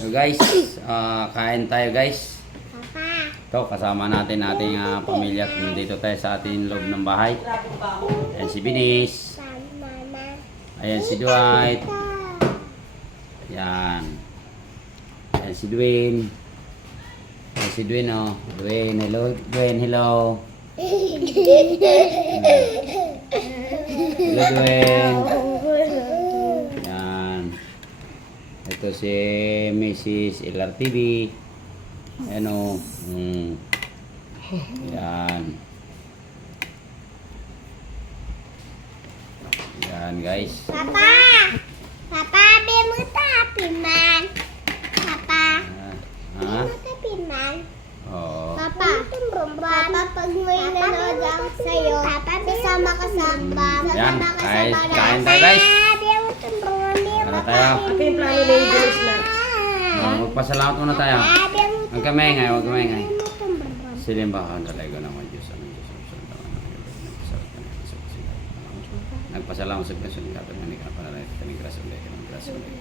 So guys, kain tayo guys. Ito, kasama natin ating pamilya at nandito tayo sa ating loob ng bahay. Ayan si Binis. Ayan si Dwight. Ayan. Ayan si Dwayne. Ayan si Dwayne, oh. Dwayne, hello. Dwayne, hello. Hello, Dwayne. Ayan. Ito si Mrs. LRTV. Ayan, oh. Ayan. Ayan, guys. Papa! Papa, be mo happy man. Papa, Ha? happy man. Oo. Papa, Papa, pag may nanood ako sa'yo, sasama ka sa Yan, sasama ka sa kain barangay. tayo guys. Be mo tumbrong, be mo Ano tayo? Ako yung plano na yung bilis na. Magpasalamat muna tayo. Be mo Huwag ka maingay, huwag ka maingay. tumbrong. Silimbahan talaga naman Diyos ang Diyos. Nagpasalamat sa Diyos ang ikaw ng ikaw para natin ng grasya ulit ng grasya ulit.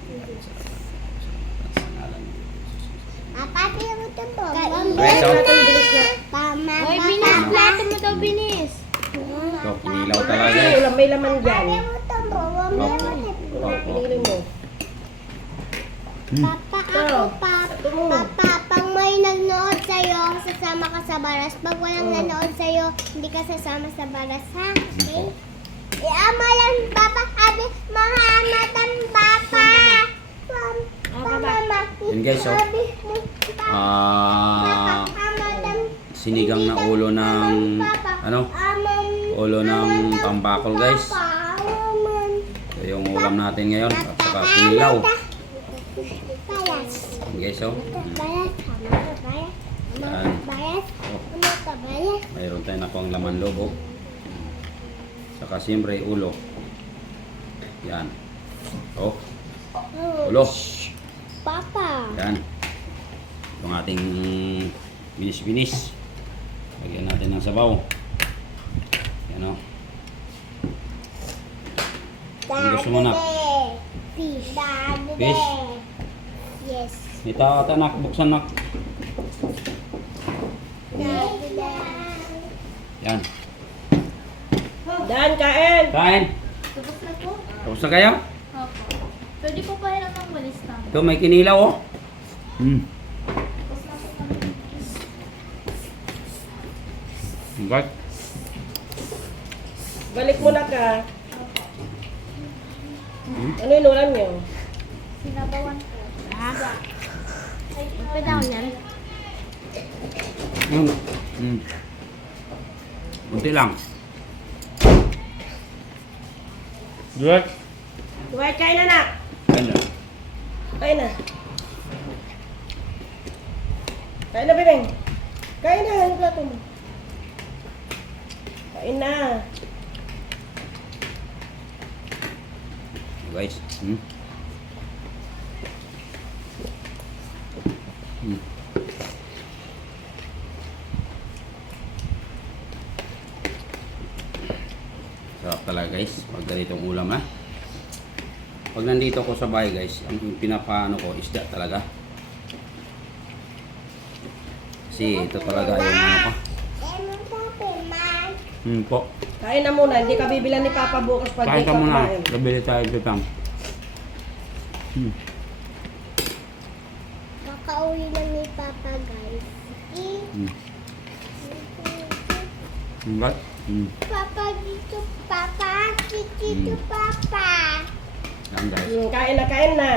Sa ngalan ni Jesus. Papa, be mo tumbrong. Guys, oh. Natin bilis na. Pama, Hoy, binis, plato mo daw, binis. Ito, kinilaw talaga May guys. ulam, may laman dyan. Be mo tumbrong. Be mo tumbrong. Pinili mo. Papa, ako, Papa, pag may nagnood sa'yo, sasama ka sa baras. Pag walang nanood sa'yo, hindi ka sasama sa baras, ha? Okay? Ama lang, Papa. Abi, Muhammad ang Papa. Mama. Yun guys, oh. Sinigang na ulo ng ulo ng tambakol guys. Ito yung ulam natin ngayon at saka kinilaw. Yun guys, oh. Mayroon tayo na pang laman loob, oh. Saka siyempre ulo. Yan. Oh, ulo. Papa. Yan. Itong ating binis-binis. Lagyan natin ng sabaw. Yan, oh. Ano gusto mo na? Fish. Fish? Yes. Ito ata nak, buksan nak. Yan. Dan, kain! Kain. Tapos na po? Tapos na kayo? Opo. Pwede po pa rin ang walis na. Ito may kinilaw, oh. Tapos na po kami. Okay. Balik mo na ka. Ano yung ulam niyo? Sinabawan po. Pwede ako yan? Kunti lang. Good. Dwight, kain na na! Ganda. Kain na. Kain na, Bineng. Kain na, yung plato mo. Kain na. Guys. Sarap talaga guys, pag ganitong ulam na. Pag nandito ko sa bahay guys, ang pinapaano ko isda talaga. Kasi ito talaga yung ano pa. Po. Kain na muna, hindi ka bibilan ni Papa bukas pag Kain di ka muna, kumain. nabili tayo dito tam. Kakauwi na ni Papa, guys. What? Papa, dito, Papa. Dito, Papa. Yan guys. Kain na, kain na.